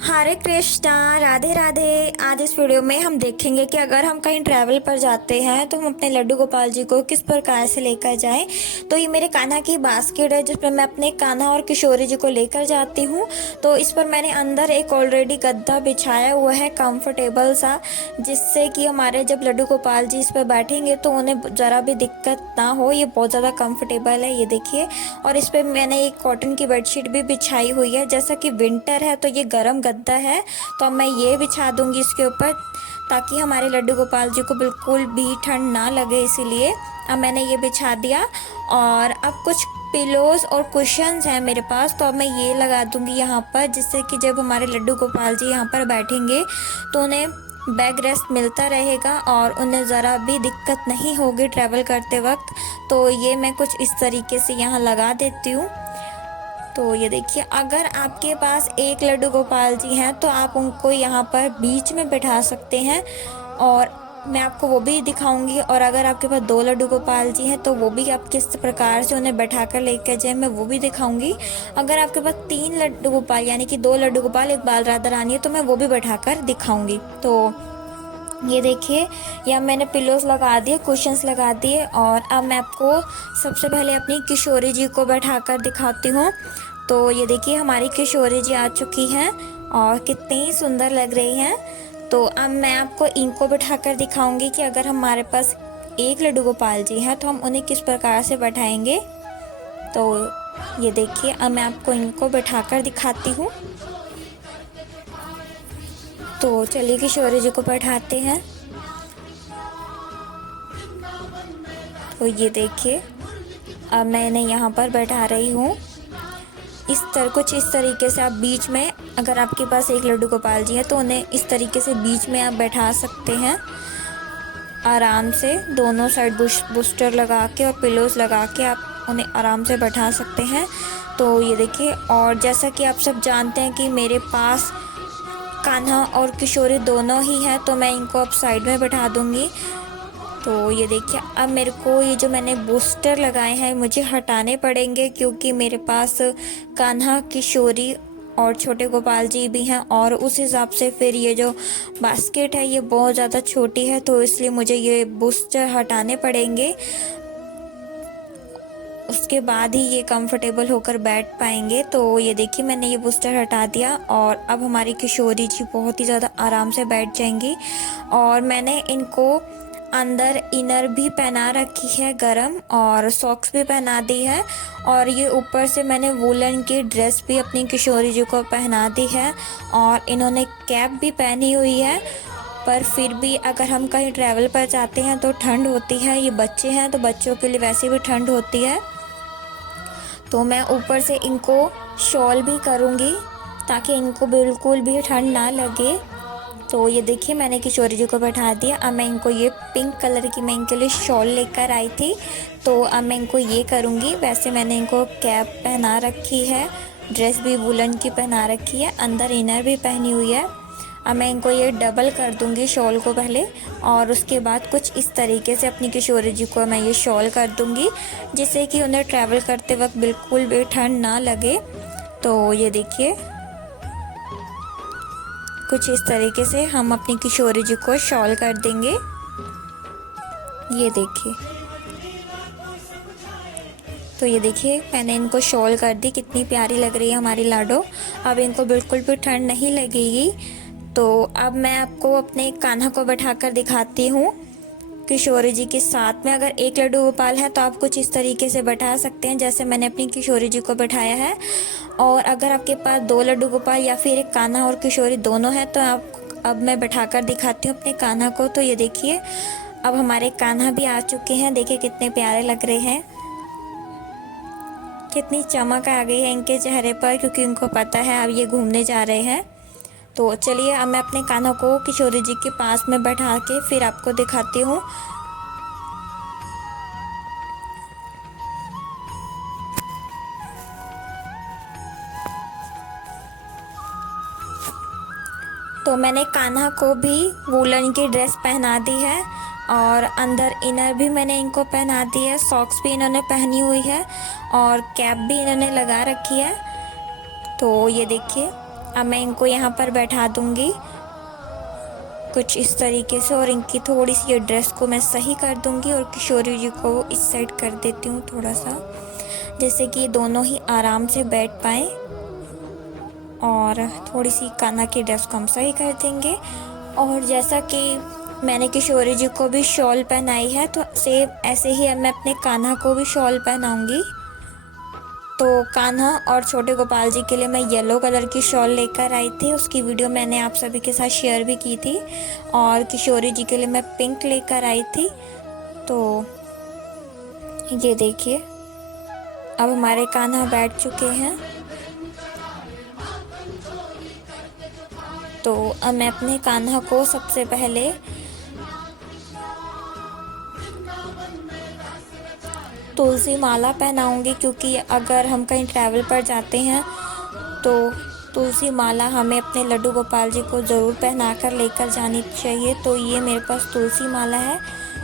हरे कृष्णा, राधे राधे। आज इस वीडियो में हम देखेंगे कि अगर हम कहीं ट्रैवल पर जाते हैं तो हम अपने लड्डू गोपाल जी को किस प्रकार से लेकर जाएं। तो ये मेरे कान्हा की बास्केट है जिसमें मैं अपने कान्हा और किशोरी जी को लेकर जाती हूँ। तो इस पर मैंने अंदर एक ऑलरेडी गद्दा बिछाया हुआ है कंफर्टेबल सा, जिससे कि हमारे जब लड्डू गोपाल जी इस पर बैठेंगे तो उन्हें ज़रा भी दिक्कत ना हो। ये बहुत ज़्यादा कंफर्टेबल है, ये देखिए। और इस पर मैंने एक कॉटन की बेडशीट भी बिछाई हुई है। जैसा कि विंटर है तो ये गर्म गद्दा है, तो अब मैं ये बिछा दूंगी इसके ऊपर, ताकि हमारे लड्डू गोपाल जी को बिल्कुल भी ठंड ना लगे। इसीलिए अब मैंने ये बिछा दिया। और अब कुछ पिलोज और कुशन्स हैं मेरे पास, तो अब मैं ये लगा दूंगी यहाँ पर, जिससे कि जब हमारे लड्डू गोपाल जी यहाँ पर बैठेंगे तो उन्हें बैक रेस्ट मिलता रहेगा और उन्हें ज़रा भी दिक्कत नहीं होगी ट्रैवल करते वक्त। तो ये मैं कुछ इस तरीके से यहाँ लगा देती हूँ। तो ये देखिए, अगर आपके पास एक लड्डू गोपाल जी हैं तो आप उनको यहाँ पर बीच में बैठा सकते हैं, और मैं आपको वो भी दिखाऊंगी। और अगर आपके पास दो लड्डू गोपाल जी हैं तो वो भी आप किस प्रकार से उन्हें बैठा कर लेकर जाए, मैं वो भी दिखाऊंगी। अगर आपके पास तीन लड्डू गोपाल यानी कि दो लड्डू गोपाल एक बाल राधा रानी है तो मैं वो भी बैठा कर दिखाऊंगी। तो ये देखिए, यहाँ मैंने पिलोस लगा दिए, कुशन्स लगा दिए, और अब मैं आपको सबसे पहले अपनी किशोरी जी को बैठाकर दिखाती हूँ। तो ये देखिए, हमारी किशोरी जी आ चुकी हैं और कितनी ही सुंदर लग रही हैं। तो अब मैं आपको इनको बैठाकर दिखाऊंगी कि अगर हमारे पास एक लड्डू गोपाल जी हैं तो हम उन्हें किस प्रकार से बैठाएंगे। तो ये देखिए, अब मैं आपको इनको बैठाकर दिखाती हूँ। तो चलिए किशोरी जी को बैठाते हैं। तो ये देखिए, अब मैं इन्हें यहाँ पर बैठा रही हूँ। कुछ इस तरीके से आप बीच में, अगर आपके पास एक लड्डू गोपाल जी है तो उन्हें इस तरीके से बीच में आप बैठा सकते हैं आराम से। दोनों साइड बूस्टर लगा के और पिलोस लगा के आप उन्हें आराम से बैठा सकते हैं। तो ये देखिए, और जैसा कि आप सब जानते हैं कि मेरे पास कान्हा और किशोरी दोनों ही हैं, तो मैं इनको अब साइड में बैठा दूंगी। तो ये देखिए, अब मेरे को ये जो मैंने बूस्टर लगाए हैं मुझे हटाने पड़ेंगे, क्योंकि मेरे पास कान्हा, किशोरी और छोटे गोपाल जी भी हैं, और उस हिसाब से फिर ये जो बास्केट है ये बहुत ज़्यादा छोटी है, तो इसलिए मुझे ये बूस्टर हटाने पड़ेंगे। उसके बाद ही ये कंफर्टेबल होकर बैठ पाएंगे। तो ये देखिए, मैंने ये बूस्टर हटा दिया और अब हमारी किशोरी जी बहुत ही ज़्यादा आराम से बैठ जाएंगी। और मैंने इनको अंदर इनर भी पहना रखी है गरम, और सॉक्स भी पहना दी है, और ये ऊपर से मैंने वूलन की ड्रेस भी अपनी किशोरी जी को पहना दी है, और इन्होंने कैप भी पहनी हुई है। पर फिर भी अगर हम कहीं ट्रैवल पर जाते हैं तो ठंड होती है, ये बच्चे हैं तो बच्चों के लिए वैसे भी ठंड होती है। तो मैं ऊपर से इनको शॉल भी करूँगी ताकि इनको बिल्कुल भी ठंड ना लगे। तो ये देखिए, मैंने किशोरी जी को बैठा दिया। अब मैं इनको ये पिंक कलर की मैं इनके लिए शॉल लेकर आई थी, तो अब मैं इनको ये करूँगी। वैसे मैंने इनको कैप पहना रखी है, ड्रेस भी वुलन की पहना रखी है, अंदर इनर भी पहनी हुई है। अब मैं इनको ये डबल कर दूँगी शॉल को पहले, और उसके बाद कुछ इस तरीके से अपनी किशोरी जी को मैं ये शॉल कर दूँगी, जिससे कि उन्हें ट्रैवल करते वक्त बिल्कुल भी ठंड ना लगे। तो ये देखिए, कुछ इस तरीके से हम अपनी किशोरी जी को शॉल कर देंगे। ये देखिए, तो ये देखिए, मैंने इनको शॉल कर दी। कितनी प्यारी लग रही है हमारी लाडो। अब इनको बिल्कुल भी ठंड नहीं लगेगी। तो अब मैं आपको अपने कान्हा को बैठाकर दिखाती हूँ किशोरी जी के साथ में। अगर एक लड्डू गोपाल है तो आप कुछ इस तरीके से बैठा सकते हैं जैसे मैंने अपनी किशोरी जी को बैठाया है। और अगर आपके पास दो लड्डू गोपाल या फिर एक कान्हा और किशोरी दोनों हैं तो अब मैं बैठाकर दिखाती हूँ अपने कान्हा को। तो ये देखिए, अब हमारे कान्हा भी आ चुके हैं। देखिए कितने प्यारे लग रहे हैं, कितनी चमक आ गई है इनके चेहरे पर, क्योंकि उनको पता है अब ये घूमने जा रहे हैं। तो चलिए, अब मैं अपने कान्हा को किशोरी जी के पास में बैठा के फिर आपको दिखाती हूँ। तो मैंने कान्हा को भी वूलन की ड्रेस पहना दी है, और अंदर इनर भी मैंने इनको पहना दी है, सॉक्स भी इन्होंने पहनी हुई है, और कैप भी इन्होंने लगा रखी है। तो ये देखिए, अब मैं इनको यहाँ पर बैठा दूँगी कुछ इस तरीके से, और इनकी थोड़ी सी ये ड्रेस को मैं सही कर दूँगी और किशोरी जी को इस साइड कर देती हूँ थोड़ा सा, जैसे कि दोनों ही आराम से बैठ पाएँ। और थोड़ी सी कान्हा की ड्रेस को हम सही कर देंगे। और जैसा कि मैंने किशोरी जी को भी शॉल पहनाई है, तो सेम ऐसे ही मैं अपने कान्हा को भी शॉल पहनाऊंगी। तो कान्हा और छोटे गोपाल जी के लिए मैं येलो कलर की शॉल लेकर आई थी, उसकी वीडियो मैंने आप सभी के साथ शेयर भी की थी। और किशोरी जी के लिए मैं पिंक लेकर आई थी। तो ये देखिए, अब हमारे कान्हा बैठ चुके हैं। तो अब मैं अपने कान्हा को सबसे पहले तुलसी माला पहनाऊंगी, क्योंकि अगर हम कहीं ट्रैवल पर जाते हैं तो तुलसी माला हमें अपने लड्डू गोपाल जी को ज़रूर पहना कर लेकर जानी चाहिए। तो ये मेरे पास तुलसी माला है,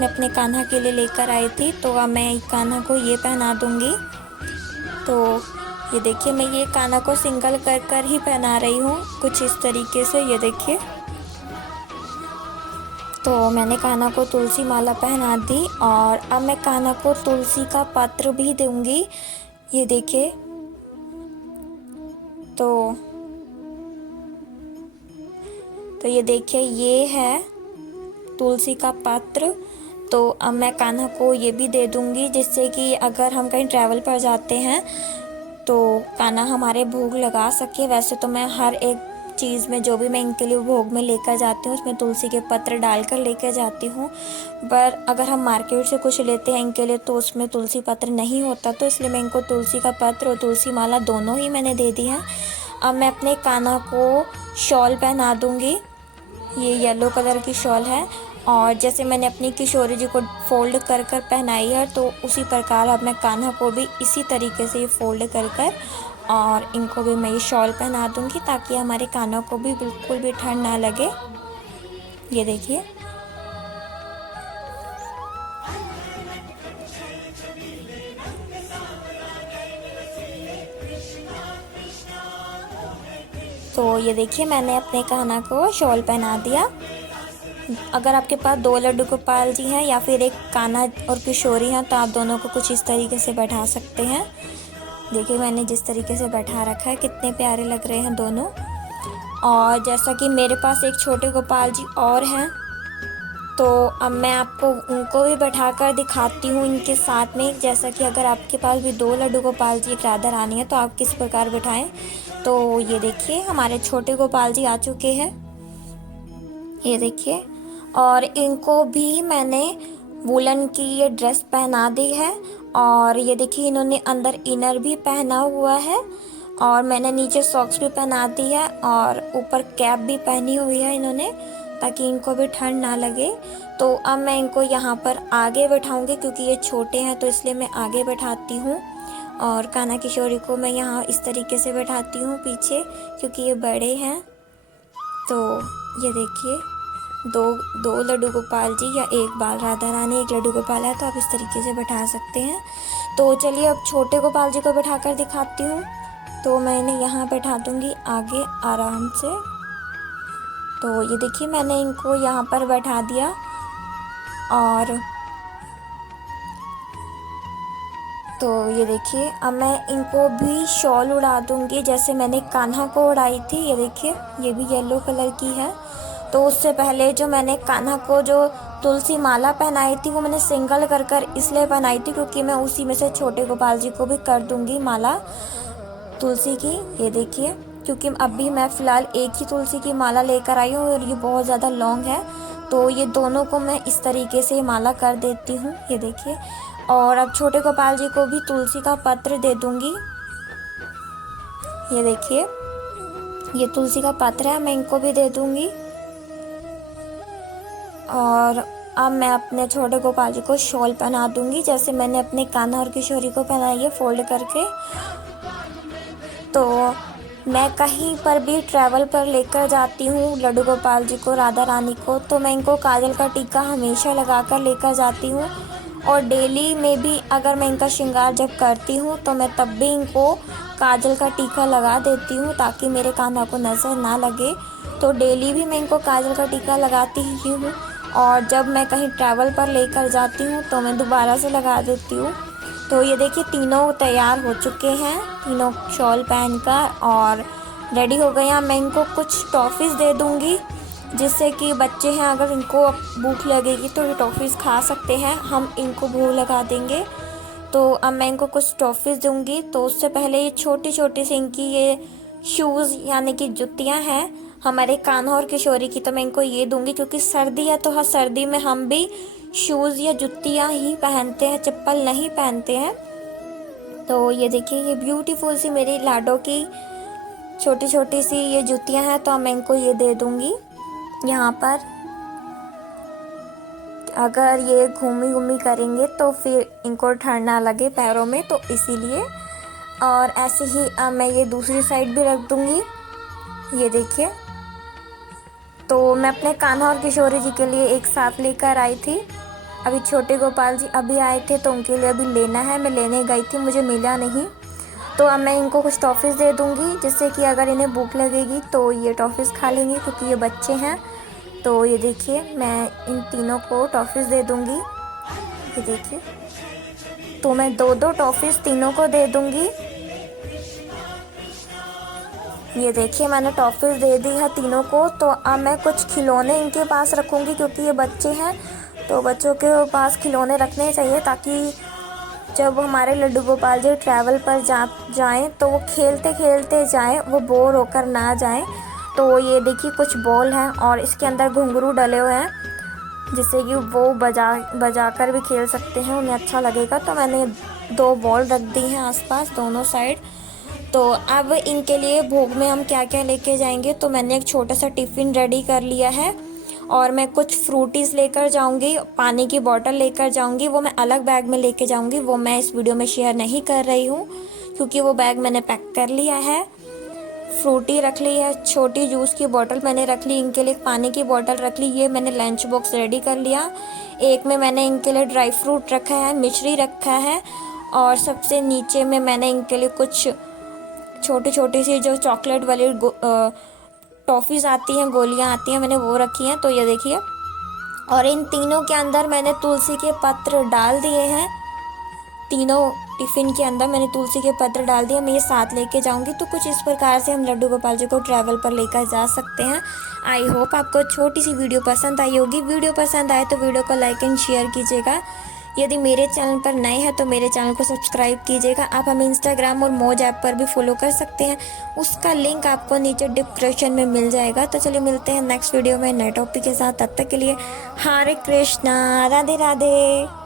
मैं अपने कान्हा के लिए लेकर आई थी। तो अब मैं कान्हा को ये पहना दूंगी। तो ये देखिए, मैं ये कान्हा को सिंगल कर कर ही पहना रही हूँ कुछ इस तरीके से, ये देखिए। तो मैंने कान्हा को तुलसी माला पहना दी, और अब मैं कान्हा को तुलसी का पत्र भी दूंगी, ये देखिए। तो ये देखिए, ये है तुलसी का पत्र। तो अब मैं कान्हा को ये भी दे दूंगी, जिससे कि अगर हम कहीं ट्रैवल पर जाते हैं तो कान्हा हमारे भोग लगा सके। वैसे तो मैं हर एक चीज़ में, जो भी मैं इनके लिए भोग में लेकर जाती हूँ, उसमें तुलसी के पत्र डालकर लेकर जाती हूँ। पर अगर हम मार्केट से कुछ लेते हैं इनके लिए तो उसमें तुलसी पत्र नहीं होता, तो इसलिए मैं इनको तुलसी का पत्र और तुलसी माला दोनों ही मैंने दे दी हैं। अब मैं अपने कान्हा को शॉल पहना दूँगी, ये येलो कलर की शॉल है। और जैसे मैंने अपनी किशोरी जी को फ़ोल्ड कर कर पहनाई है, तो उसी प्रकार अब मैं कान्हा को भी इसी तरीके से फ़ोल्ड कर कर और इनको भी मैं ये शॉल पहना दूँगी, ताकि हमारे कान्हा को भी बिल्कुल भी ठंड ना लगे। ये देखिए, तो ये देखिए, मैंने अपने कान्हा को शॉल पहना दिया। अगर आपके पास 2 लड्डू गोपाल जी हैं या फिर एक कान्हा और किशोरी हैं, तो आप दोनों को कुछ इस तरीके से बैठा सकते हैं। देखिए, मैंने जिस तरीके से बैठा रखा है, कितने प्यारे लग रहे हैं दोनों। और जैसा कि मेरे पास एक छोटे गोपाल जी और हैं, तो अब मैं आपको उनको भी बैठा कर दिखाती हूँ इनके साथ में। जैसा कि अगर आपके पास भी 2 लड्डू गोपाल जी, एक राधा रानी है, तो आप किस प्रकार बैठाएं। तो ये देखिए, हमारे छोटे गोपाल जी आ चुके हैं, ये देखिए। और इनको भी मैंने वुलन की ये ड्रेस पहना दी है, और ये देखिए, इन्होंने अंदर इनर भी पहना हुआ है, और मैंने नीचे सॉक्स भी पहना दी है, और ऊपर कैप भी पहनी हुई है इन्होंने, ताकि इनको भी ठंड ना लगे। तो अब मैं इनको यहाँ पर आगे बैठाऊंगी, क्योंकि ये छोटे हैं तो इसलिए मैं आगे बैठाती हूँ। और कान्हा किशोरी को मैं यहाँ इस तरीके से बैठाती हूँ पीछे, क्योंकि ये बड़े हैं। तो ये देखिए, दो लड्डू गोपाल जी या एक बाल राधा रानी, एक लड्डू गोपाल है, तो आप इस तरीके से बैठा सकते हैं। तो चलिए, अब छोटे गोपाल जी को बैठा कर दिखाती हूँ। तो मैं इन्हें यहाँ बैठा दूँगी आगे आराम से। तो ये देखिए, मैंने इनको यहाँ पर बैठा दिया, और तो ये देखिए, अब मैं इनको भी शॉल उड़ा दूँगी, जैसे मैंने कान्हा को उड़ाई थी। ये देखिए, ये भी येलो कलर की है। तो उससे पहले जो मैंने कान्हा को जो तुलसी माला पहनाई थी, वो मैंने सिंगल कर कर इसलिए पहनाई थी, क्योंकि मैं उसी में से छोटे गोपाल जी को भी कर दूंगी माला तुलसी की। ये देखिए, क्योंकि अभी मैं फ़िलहाल एक ही तुलसी की माला लेकर आई हूँ, और ये बहुत ज़्यादा लॉन्ग है, तो ये दोनों को मैं इस तरीके से माला कर देती हूँ, ये देखिए। और अब छोटे गोपाल जी को भी तुलसी का पत्र दे दूँगी, ये देखिए, ये तुलसी का पत्र है, मैं इनको भी दे दूँगी। और अब मैं अपने छोटे गोपाल जी को शॉल पहना दूंगी, जैसे मैंने अपने कान्हा और किशोरी को पहनाई है फ़ोल्ड करके। तो मैं कहीं पर भी ट्रैवल पर लेकर जाती हूँ लड्डू गोपाल जी को, राधा रानी को, तो मैं इनको काजल का टीका हमेशा लगा कर लेकर जाती हूँ। और डेली में भी अगर मैं इनका श्रृंगार जब करती हूँ, तो मैं तब भी इनको काजल का टीका लगा देती हूँ ताकि मेरे कान्हा को नज़र ना लगे। तो डेली भी मैं इनको काजल का टीका लगाती ही हूँ, और जब मैं कहीं ट्रैवल पर लेकर जाती हूँ तो मैं दोबारा से लगा देती हूँ। तो ये देखिए तीनों तैयार हो चुके हैं, तीनों शॉल पहनकर और रेडी हो गए हैं। मैं इनको कुछ टॉफ़ीज़ दे दूँगी, जिससे कि बच्चे हैं अगर इनको भूख लगेगी तो ये टॉफ़ीज़ खा सकते हैं, हम इनको भूख लगा देंगे। तो अब मैं इनको कुछ टॉफ़ीज़ दूँगी। तो उससे पहले ये छोटी छोटी सी इनकी ये शूज़ यानी कि जुतियाँ हैं हमारे कान्हा और किशोरी की, तो मैं इनको ये दूँगी क्योंकि सर्दी है तो हाँ सर्दी में हम भी शूज़ या जुतियाँ ही पहनते हैं, चप्पल नहीं पहनते हैं। तो ये देखिए ये ब्यूटीफुल सी मेरी लाडो की छोटी छोटी सी ये जुतियाँ हैं, तो मैं इनको ये दे दूँगी यहाँ पर। अगर ये घूमी घूमी करेंगे तो फिर इनको ठंड ना लगे पैरों में, तो इसीलिए। और ऐसे ही अब मैं ये दूसरी साइड भी रख दूँगी, ये देखिए। तो मैं अपने कान्हा और किशोरी जी के लिए एक साथ लेकर आई थी। अभी छोटे गोपाल जी अभी आए थे तो उनके लिए अभी लेना है, मैं लेने गई थी, मुझे मिला नहीं। तो अब मैं इनको कुछ टॉफ़ीज़ दे दूँगी, जिससे कि अगर इन्हें भूख लगेगी तो ये टॉफ़ीज़ खा लेंगे क्योंकि ये बच्चे हैं। तो ये देखिए मैं इन तीनों को टॉफ़ीज़ दे दूँगी, ये देखिए। तो मैं 2-2 टॉफ़ीज़ तीनों को दे दूँगी। ये देखिए मैंने टॉफ़ीज़ दे दी है तीनों को। तो अब मैं कुछ खिलौने इनके पास रखूँगी क्योंकि ये बच्चे हैं, तो बच्चों के पास खिलौने रखने चाहिए ताकि जब हमारे लड्डू गोपाल जी ट्रैवल पर जाएं तो वो खेलते खेलते जाएं, वो बोर होकर ना जाएं। तो ये देखिए कुछ बॉल हैं और इसके अंदर घुंघरू डले हुए हैं, जिससे कि वो बजा कर भी खेल सकते हैं, उन्हें अच्छा लगेगा। तो मैंने 2 बॉल रख दी हैं आसपास दोनों साइड। तो अब इनके लिए भोग में हम क्या क्या लेके जाएंगे, तो मैंने एक छोटा सा टिफ़िन रेडी कर लिया है और मैं कुछ फ्रूटीज़ लेकर जाऊंगी, पानी की बोतल लेकर जाऊंगी। वो मैं अलग बैग में लेके जाऊंगी, वो मैं इस वीडियो में शेयर नहीं कर रही हूँ क्योंकि वो बैग मैंने पैक कर लिया है। फ्रूटी रख ली है, छोटी जूस की बोतल मैंने रख ली, इनके लिए पानी की बोतल रख ली, ये मैंने लंच बॉक्स रेडी कर लिया। एक में मैंने इनके लिए ड्राई फ्रूट रखा है, मिश्री रखा है, और सबसे नीचे में मैंने इनके लिए कुछ छोटी छोटी सी जो चॉकलेट वाली टॉफ़ीज़ आती हैं, गोलियां आती हैं, मैंने वो रखी हैं। तो ये देखिए, और इन तीनों के अंदर मैंने तुलसी के पत्र डाल दिए हैं, तीनों टिफ़िन के अंदर मैंने तुलसी के पत्र डाल दिए। मैं ये साथ लेके जाऊंगी। तो कुछ इस प्रकार से हम लड्डू गोपाल जी को ट्रैवल पर लेकर जा सकते हैं। आई होप आपको छोटी सी वीडियो पसंद आई होगी। वीडियो पसंद आए तो वीडियो को लाइक एंड शेयर कीजिएगा। यदि मेरे चैनल पर नए हैं तो मेरे चैनल को सब्सक्राइब कीजिएगा। आप हमें इंस्टाग्राम और मौज ऐप पर भी फॉलो कर सकते हैं, उसका लिंक आपको नीचे डिस्क्रिप्शन में मिल जाएगा। तो चलिए मिलते हैं नेक्स्ट वीडियो में नए टॉपिक के साथ। तब तक के लिए हरे कृष्णा, राधे राधे।